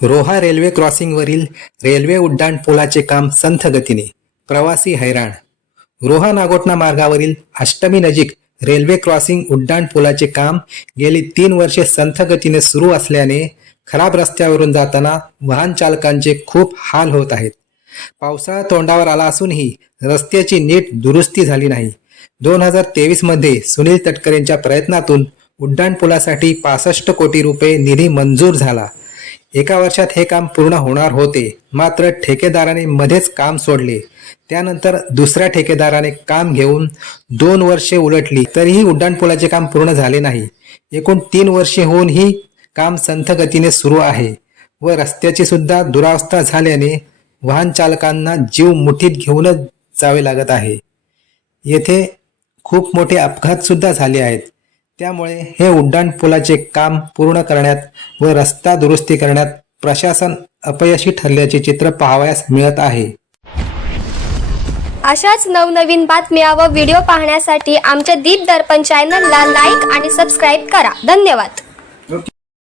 Roha railway क्रॉसिंगवरील railway उड्डाण पुलाचे काम संथ गतीने, प्रवासी हैराण. रोहा नागोठणा मार्गावरील अष्टमी नजीक रेल्वे क्रॉसिंग उड्डाण पुलाचे काम गेली 3 वर्षे संथ गतीने सुरू असल्याने खराब रस्त्यावरून जाताना वाहन चालकांचे खूप हाल होत आहेत. पावसाळा तोंडावर आला असूनही रस्त्याची नीट दुरुस्ती झाली नाही. 2023 मध्ये सुनील तटकरेंच्या प्रयत्नातून उड्डाण पुलासाठी 65 कोटी रुपये निधी मंजूर झाला. एका वर्षात हे काम पूर्ण होणार होते, मात्र ठेकेदाराने मध्येच काम सोडले. त्यानंतर दुसऱ्या ठेकेदाराने काम घेऊन 2 वर्षे उलटली तरीही उड्डाणपुलाचे काम पूर्ण झाले नाही. एकूण 3 वर्षे होऊनही काम संथ गतीने सुरू आहे व रस्त्याची सुद्धा दुरावस्था झाल्याने वाहन चालकांना जीव मुठीत घेऊनच जावे लागत आहे. येथे खूप मोठे अपघात सुद्धा झाले आहेत. त्यामुळे हे उड्डाणपुलाचे काम पूर्ण करण्यात व रस्ता दुरुस्ती करण्यात प्रशासन अपयशी ठरल्याचे चित्र पाहावयास मिळत आहे. अशाच नवनवीन बातम्या व व्हिडिओ पाहण्यासाठी आमच्या दीप दर्पण चॅनलला लाईक आणि सबस्क्राईब करा. धन्यवाद.